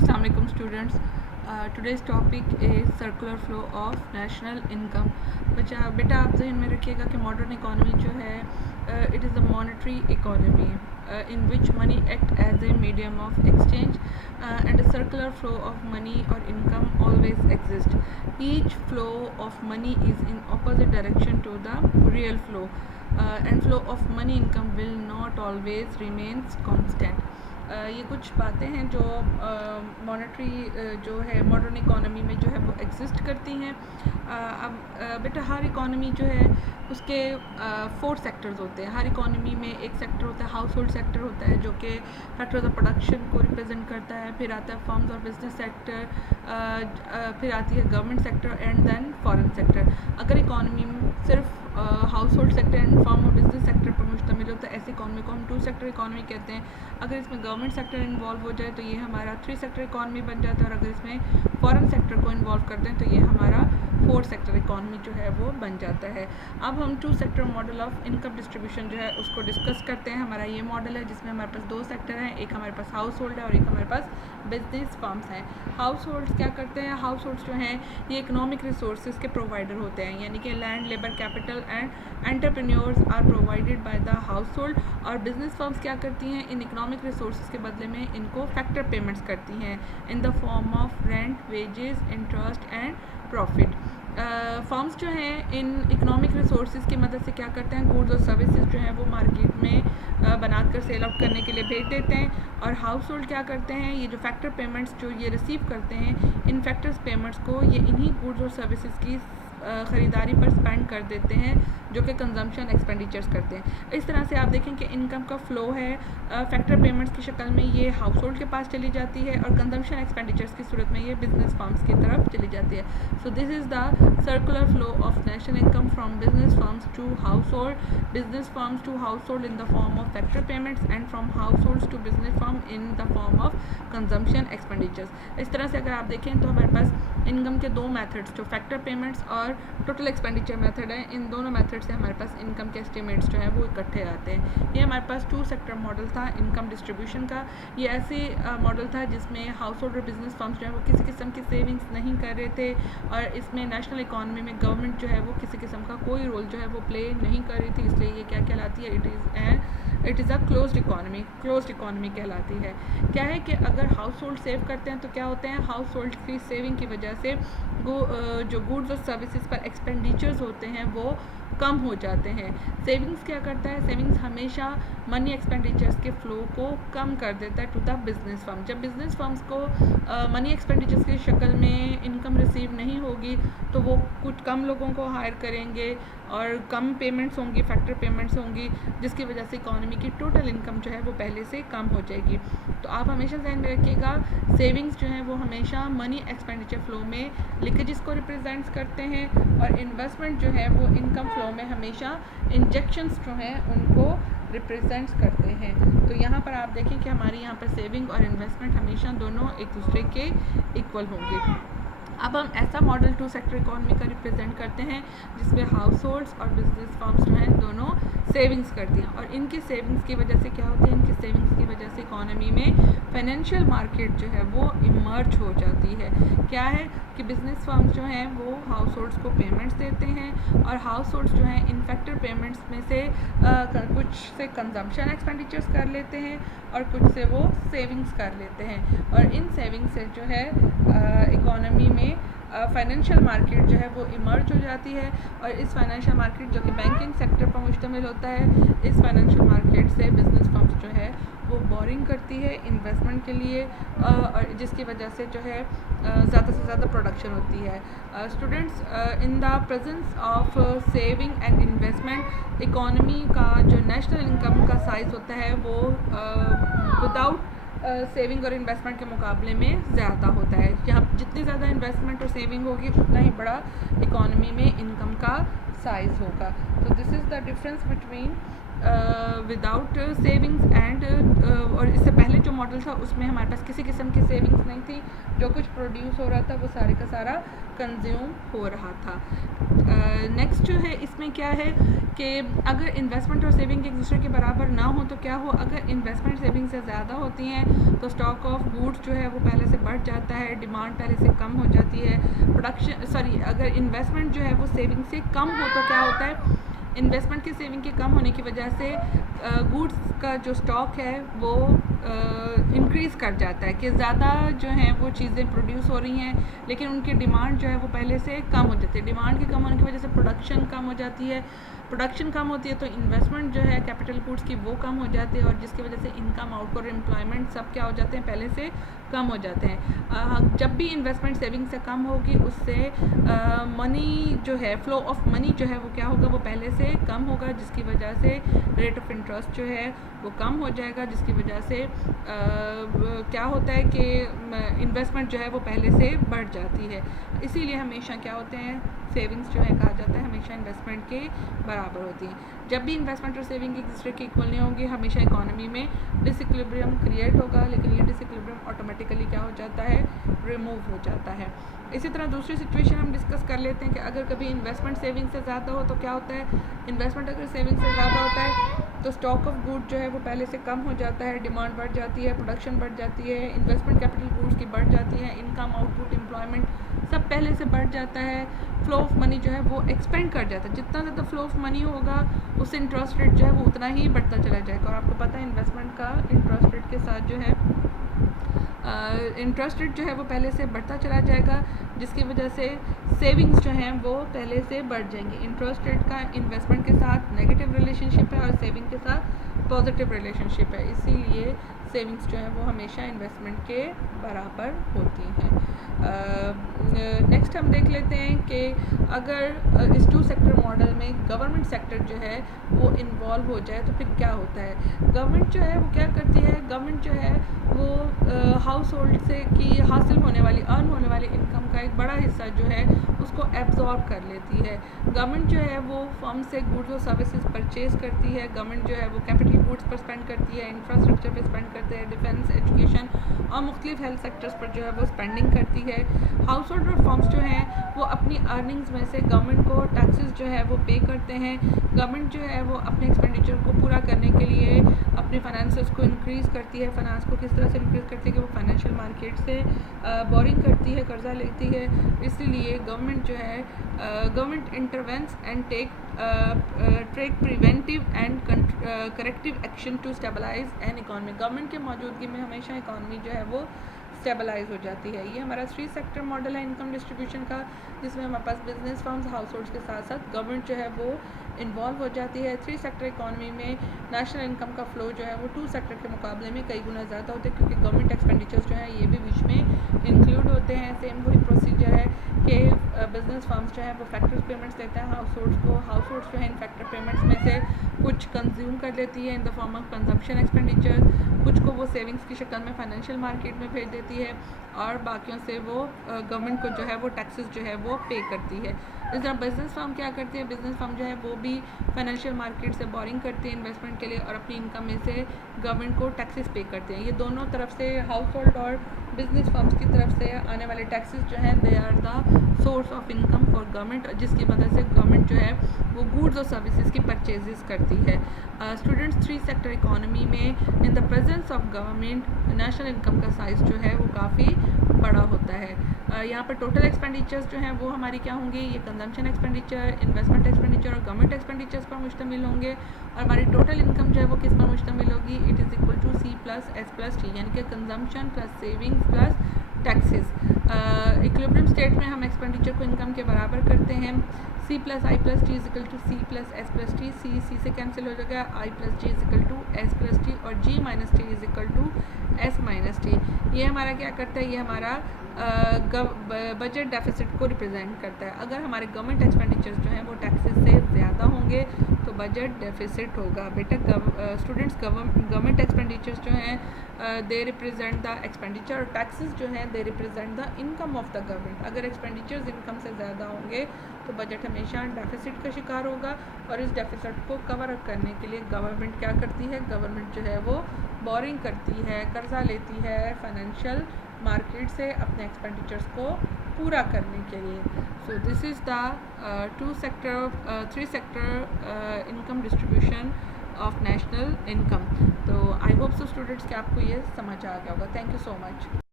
Assalamu alaikum students. Today's topic is circular flow of national income. बेटा आप ज़हन में रखिएगा कि मॉडर्न इकोनॉमी जो है it is a monetary economy in which money act as a medium of exchange and a circular flow of money or income always exists. Each flow of money is in opposite direction to the real flow and flow of money income will not always remains constant. ये कुछ बातें हैं जो monetary जो है modern economy में जो है वो एग्जिस्ट करती हैं। अब बेटा हर इकोनॉमी जो है उसके 4 सेक्टर्स होते हैं। हर इकोनॉमी में एक सेक्टर होता है, हाउस होल्ड सेक्टर होता है जो कि फैक्टर्स ऑफ प्रोडक्शन को रिप्रेजेंट करता है। फिर आता है फर्म्स और बिजनेस सेक्टर, फिर आती है government sector and then foreign sector. अगर इकोनॉमी सिर्फ household sector and firm और बिजनेस सेक्टर पर मुश्तमिल होता है, ऐसी इकोनॉमी को हम 2 सेक्टर इकोनॉमी कहते हैं। अगर इसमें गवर्नमेंट सेक्टर इन्वॉल्व हो जाए तो ये हमारा 3 सेक्टर इकोनॉमी बन जाता है, और अगर इसमें फॉरेन सेक्टर को इन्वॉल्व कर दें तो ये हमारा 4 सेक्टर इकोनॉमी जो है वो बन जाता है। अब हम 2 sector model of income distribution जो है उसको डिस्कस करते हैं। हमारा ये मॉडल है जिसमें हमारे पास 2 सेक्टर हैं, एक हमारे पास हाउस होल्ड है और एक हमारे पास बिजनेस फर्म्स हैं। हाउस होल्ड्स क्या करते हैं? हाउस होल्ड्स जो हैं ये इकोनॉमिक रिसोर्सेज के प्रोवाइडर होते हैं, यानी कि land, labour, capital and entrepreneurs are provided by the household. और बिजनेस फर्म्स क्या करती हैं? इन इकोनॉमिक रिसोर्सेज के बदले में इनको फैक्टर पेमेंट्स करती हैं इन the form of rent, wages, interest and profit. Firms जो हैं इन इकोनॉमिक रिसोर्सेज की मदद से क्या करते हैं? गुड्स और सर्विसेज जो हैं वो मार्केट में बनाकर सेल आउट करने के लिए भेज देते हैं। और हाउस होल्ड क्या करते हैं? ये जो फैक्टर पेमेंट्स जो ये रिसीव करते हैं, इन फैक्टर्स पेमेंट्स को ये इन्हीं गुड्स और सर्विसेज की ख़रीदारी पर स्पेंड कर देते हैं जो कि कंजम्पशन एक्सपेंडिचर्स करते हैं। इस तरह से आप देखें कि इनकम का फ़्लो है फैक्टर पेमेंट्स की शक्ल में ये हाउस होल्ड के पास चली जाती है, और कंजम्पशन एक्सपेंडिचर्स की सूरत में ये बिजनेस फर्म्स की तरफ चली जाती है। So this is the circular flow of national income from business firms to household, business firms to household in the form of factor payments and from households to business firm in the form of consumption expenditures. इस तरह से अगर आप देखें तो हमारे पास income के 2 methods जो फैक्टर पेमेंट्स और टोटल एक्सपेंडिचर मेथड है, इन दोनों मेथड से हमारे पास इनकम के एस्टिमेट्स जो हैं वो इकट्ठे आते हैं। ये हमारे पास 2 सेक्टर मॉडल था इनकम डिस्ट्रीब्यूशन का। ये ऐसे मॉडल था जिसमें हाउस होल्ड और बिजनेस फर्म्स जो है वो किसी किस्म की सेविंग्स नहीं कर रहे थे, और इसमें नेशनल इकॉनमी में गवर्नमेंट जो है वो किसी किस्म का कोई रोल जो है वो प्ले नहीं कर रही थी। इसलिए ये क्या कहलाती है? It is a closed economy कहलाती है। क्या है कि अगर हाउस होल्ड सेव करते हैं तो क्या होते हैं? हाउस होल्ड की सेविंग की वजह से जो गुड्स और सर्विसेज पर एक्सपेंडिचर्स होते हैं वो कम हो जाते हैं। सेविंग्स क्या करता है? सेविंग्स हमेशा मनी एक्सपेंडिचर्स के फ़्लो को कम कर देता है टू द बिजनेस फर्म। जब बिजनेस फर्म्स को मनी एक्सपेंडिचर्स की शक्ल में इनकम रिसीव नहीं होगी तो वो कुछ कम लोगों को हायर करेंगे और कम पेमेंट्स होंगी, फैक्टर पेमेंट्स होंगी, जिसकी वजह से इकॉनमी की टोटल इनकम जो है वो पहले से कम हो जाएगी। तो आप हमेशा ध्यान में रखिएगा, सेविंग्स जो हैं वो हमेशा मनी एक्सपेंडिचर फ़्लो में लीकेजेस को रिप्रेजेंट्स करते हैं, और इन्वेस्टमेंट जो है वो इनकम फ़्लो में हमेशा इंजेक्शंस जो हैं उनको रिप्रेजेंट्स करते हैं। तो यहाँ पर आप देखें कि हमारी यहाँ पर सेविंग और इन्वेस्टमेंट हमेशा दोनों एक दूसरे के इक्वल होंगे। अब हम ऐसा मॉडल 2 सेक्टर इकॉनमी का रिप्रेजेंट करते हैं जिसमें हाउस होल्ड्स और बिजनेस फर्म्स जो हैं दोनों सेविंग्स करती हैं, और इनकी सेविंग्स की वजह से क्या होती है? इनकी सेविंग्स की वजह से इकॉनमी में फाइनेंशियल मार्केट जो है वो इमर्ज हो जाती है। क्या है कि बिजनेस फर्म्स जो हैं वो हाउस होल्ड्स को पेमेंट्स देते हैं, और हाउस होल्ड्स जो हैं इन फैक्टर पेमेंट्स में से कुछ से कंजम्पशन एक्सपेंडिचर्स कर लेते हैं और कुछ से वो सेविंग्स कर लेते हैं, और इन सेविंग्स से जो है इकॉनमी में फाइनेंशियल मार्केट जो है वो इमर्ज हो जाती है। और इस फाइनेंशियल मार्केट जो कि बैंकिंग सेक्टर पर मुश्तमिल होता है, इस फाइनेंशियल मार्केट से बिजनेस फर्म्स जो है वो बोरिंग करती है इन्वेस्टमेंट के लिए, और जिसकी वजह से जो है ज़्यादा से ज़्यादा प्रोडक्शन होती है। Students, in the presence of saving and investment, economy का जो नेशनल इनकम का साइज़ होता है वो विदाउट सेविंग और इन्वेस्टमेंट के मुकाबले में ज़्यादा होता है। जहाँ जितनी ज़्यादा इन्वेस्टमेंट और सेविंग होगी उतना ही बड़ा इकॉनमी में इनकम का साइज़ होगा। तो this is the difference between without savings and और इससे पहले जो मॉडल था उसमें हमारे पास किसी किस्म की सेविंग्स नहीं थी, जो कुछ प्रोड्यूस हो रहा था वो सारे का सारा कंज्यूम हो रहा था। नेक्स्ट जो है इसमें क्या है कि अगर इन्वेस्टमेंट और सेविंग एक दूसरे के बराबर ना हो तो क्या हो, अगर इन्वेस्टमेंट सेविंग से ज़्यादा होती हैं तो स्टॉक ऑफ गुड्स जो है वो पहले से बढ़ जाता है, डिमांड पहले से कम हो जाती है, अगर इन्वेस्टमेंट जो है वो सेविंग से कम हो तो क्या होता है, इन्वेस्टमेंट की सेविंग के कम होने की वजह से गुड्स का जो स्टॉक है वो इंक्रीज़ कर जाता है कि ज़्यादा जो हैं वो चीज़ें प्रोड्यूस हो रही हैं, लेकिन उनकी डिमांड जो है वो पहले से कम हो जाती है। डिमांड के कम होने की वजह से प्रोडक्शन कम हो जाती है, प्रोडक्शन कम होती है तो इन्वेस्टमेंट जो है कैपिटल गुड्स की वो कम हो जाती है, और जिसकी वजह से इनकम, आउटपुट, एम्प्लॉयमेंट सब क्या हो जाते हैं, पहले से कम हो जाते हैं। जब भी इन्वेस्टमेंट सेविंग से कम होगी उससे मनी जो है, फ्लो ऑफ मनी जो है वो क्या होगा, वो पहले से कम होगा, जिसकी वजह से रेट ऑफ इंटरेस्ट जो है वो कम हो जाएगा, जिसकी वजह से क्या होता है कि इन्वेस्टमेंट जो है वो पहले से बढ़ जाती है। इसीलिए हमेशा क्या होते हैं, सेविंग्स जो है कहा जाता है हमेशा इन्वेस्टमेंट के बराबर होती हैं। जब भी इन्वेस्टमेंट और सेविंग एक दूसरे के इक्वल नहीं होंगे, हमेशा इकोनॉमी में डिसइक्विलिब्रियम क्रिएट होगा, लेकिन ये डिसइक्विलिब्रियम ऑटोमेटिकली क्या हो जाता है, रिमूव हो जाता है। इसी तरह दूसरी सिचुएशन हम डिस्कस कर लेते हैं कि अगर कभी इन्वेस्टमेंट सेविंग से ज़्यादा हो तो क्या होता है, इन्वेस्टमेंट अगर सेविंग से ज़्यादा होता है तो स्टॉक ऑफ गुड जो है वो पहले से कम हो जाता है, डिमांड बढ़ जाती है, प्रोडक्शन बढ़ जाती है, इन्वेस्टमेंट कैपिटल गुड्स की बढ़ जाती है, इनकम, आउटपुट, एम्प्लॉयमेंट सब पहले से बढ़ जाता है, फ्लो ऑफ मनी जो है वो एक्सपेंड कर जाता है। जितना ज़्यादा फ्लो ऑफ मनी होगा उससे इंटरेस्ट रेट जो है वो उतना ही बढ़ता चला जाएगा, और आपको पता है इन्वेस्टमेंट का इंटरेस्ट रेट के साथ जो है इंटरेस्ट रेट जो है वो पहले से बढ़ता चला जाएगा, जिसकी वजह से सेविंग्स जो हैं वो पहले से बढ़ जाएंगी। इंटरेस्ट रेट का इन्वेस्टमेंट के साथ नेगेटिव रिलेशनशिप है और सेविंग के साथ पॉजिटिव रिलेशनशिप है, इसीलिए सेविंग्स जो है वो हमेशा इन्वेस्टमेंट के बराबर होती हैं। नेक्स्ट हम देख लेते हैं कि अगर इस टू सेक्टर मॉडल में गवर्नमेंट सेक्टर जो है वो इन्वॉल्व हो जाए तो फिर क्या होता है। गवर्नमेंट जो है वो क्या करती है, गवर्नमेंट जो है वो हाउस होल्ड से की हासिल होने वाली, अर्न होने वाली इनकम का एक बड़ा हिस्सा जो है उसको एब्जॉर्ब कर लेती है। गवर्नमेंट जो है वो फर्म से गुड्स और सर्विसेज परचेज करती है, गवर्नमेंट जो है वो कैपिटल गुड्स पर स्पेंड करती है, इंफ्रास्ट्रक्चर पर स्पेंड करते हैं, डिफेंस, एजुकेशन और मुख्तलिफ हेल्थ सेक्टर्स पर जो है वो स्पेंडिंग करती है। हाउस होल्ड और फर्म्स जो हैं वो अपनी अर्निंग्स में से गवर्नमेंट को टैक्सेस जो है वो पे करते हैं। गवर्नमेंट जो है वो अपने एक्सपेंडिचर को पूरा करने के लिए अपने फाइनेंसेस को इंक्रीज़ करती है। फाइनेंस को किस तरह से इंक्रीज़ करती है कि वो फाइनेंशियल मार्केट से बोरिंग करती है, कर्जा लेती है। इसीलिए गवर्नमेंट जो है government intervenes and take preventive and corrective action to stabilise an economy. Government के मौजूदगी में हमेशा इकॉनमी जो है वो स्टेबलाइज हो जाती है। ये हमारा 3 सेक्टर मॉडल है इनकम डिस्ट्रीब्यूशन का, जिसमें हमारे पास बिजनेस फर्म्स, हाउस होल्ड्स के साथ साथ गवर्नमेंट जो है वो इन्वॉल्व हो जाती है। 3 सेक्टर इकॉनमी में नेशनल इनकम का फ्लो जो है वो 2 सेक्टर के मुकाबले में कई गुना ज़्यादा होते हैं, क्योंकि गवर्नमेंट एक्सपेंडिचर्स जो है ये भी बीच में इंक्लूड होते हैं। सेम वही प्रोसीजर है कि बिजनेस फर्म्स जो है वो फैक्टर्स पेमेंट्स देते हैं हाउस होल्ड्स को, हाउस होल्ड्स जो है इन फैक्टर पेमेंट्स में से कुछ कंज्यूम कर लेती है इन the form of consumption expenditures, कुछ को वो सेविंग्स की शक्ल में फाइनेंशियल मार्केट में भेज देती है, और बाकियों से वो गवर्नमेंट को जो है वो टैक्सेस जो है वो पे करती है। इस तरह बिजनेस फर्म क्या करती है, बिजनेस फर्म जो है वो भी फाइनेंशियल मार्केट से बोरिंग करती है इन्वेस्टमेंट के लिए, और अपनी इनकम में से गवर्नमेंट को टैक्सेस पे करते हैं। ये दोनों तरफ से, हाउस होल्ड और बिजनेस फर्म्स की तरफ से आने वाले टैक्सेस जो हैं they are the source of income for government, जिसकी वजह से गवर्नमेंट जो है वो गुड्स और सर्विसेज की परचेजेस करती है। स्टूडेंट्स 3 सेक्टर इकॉनमी में in the presence of government national income का साइज़ जो है वो काफ़ी बड़ा होता है। यहाँ पर टोटल एक्सपेंडिचर्स जो हैं वो हमारी क्या होंगे, ये कंजम्पशन एक्सपेंडिचर, इन्वेस्टमेंट एक्सपेंडिचर और गवर्नमेंट एक्सपेंडिचर्स पर मुश्तमिल होंगे, और हमारी टोटल इनकम जो है वो किस पर मुश्तमिल होगी, it is equal to C+S+T, यानी कि consumption plus savings plus taxes. Equilibrium state में हम एक्सपेंडिचर को इनकम के बराबर करते हैं। C+I+T is equal to C+S+T, C से कैंसिल हो जाएगा, I+G is equal to S+T और G-T is equal to S-T। ये हमारा क्या करता है, ये हमारा बजट डेफिसिट को रिप्रेजेंट करता है। अगर हमारे गवर्नमेंट एक्सपेंडिचर्स जो हैं वो टैक्सेस से ज़्यादा होंगे तो बजट डेफिसिट होगा। बेटा स्टूडेंट्स, गवर्नमेंट एक्सपेंडिचर्स जो हैं दे रिप्रेजेंट द एक्सपेंडिचर, और टैक्सेस जो हैं they represent the income of the government. अगर एक्सपेंडिचर्स इनकम से ज़्यादा होंगे तो बजट हमेशा डेफिसिट का शिकार होगा, और इस डेफिसिट को कवर अप करने के लिए गवर्नमेंट क्या करती है, गवर्नमेंट जो है वो बोरिंग करती है, कर्जा लेती है फाइनेंशियल मार्केट से अपने एक्सपेंडिचर्स को पूरा करने के लिए। सो this is the 3 sector income distribution of national income. तो आई होप सो स्टूडेंट्स कि आपको ये समझ आ गया होगा। Thank you so much.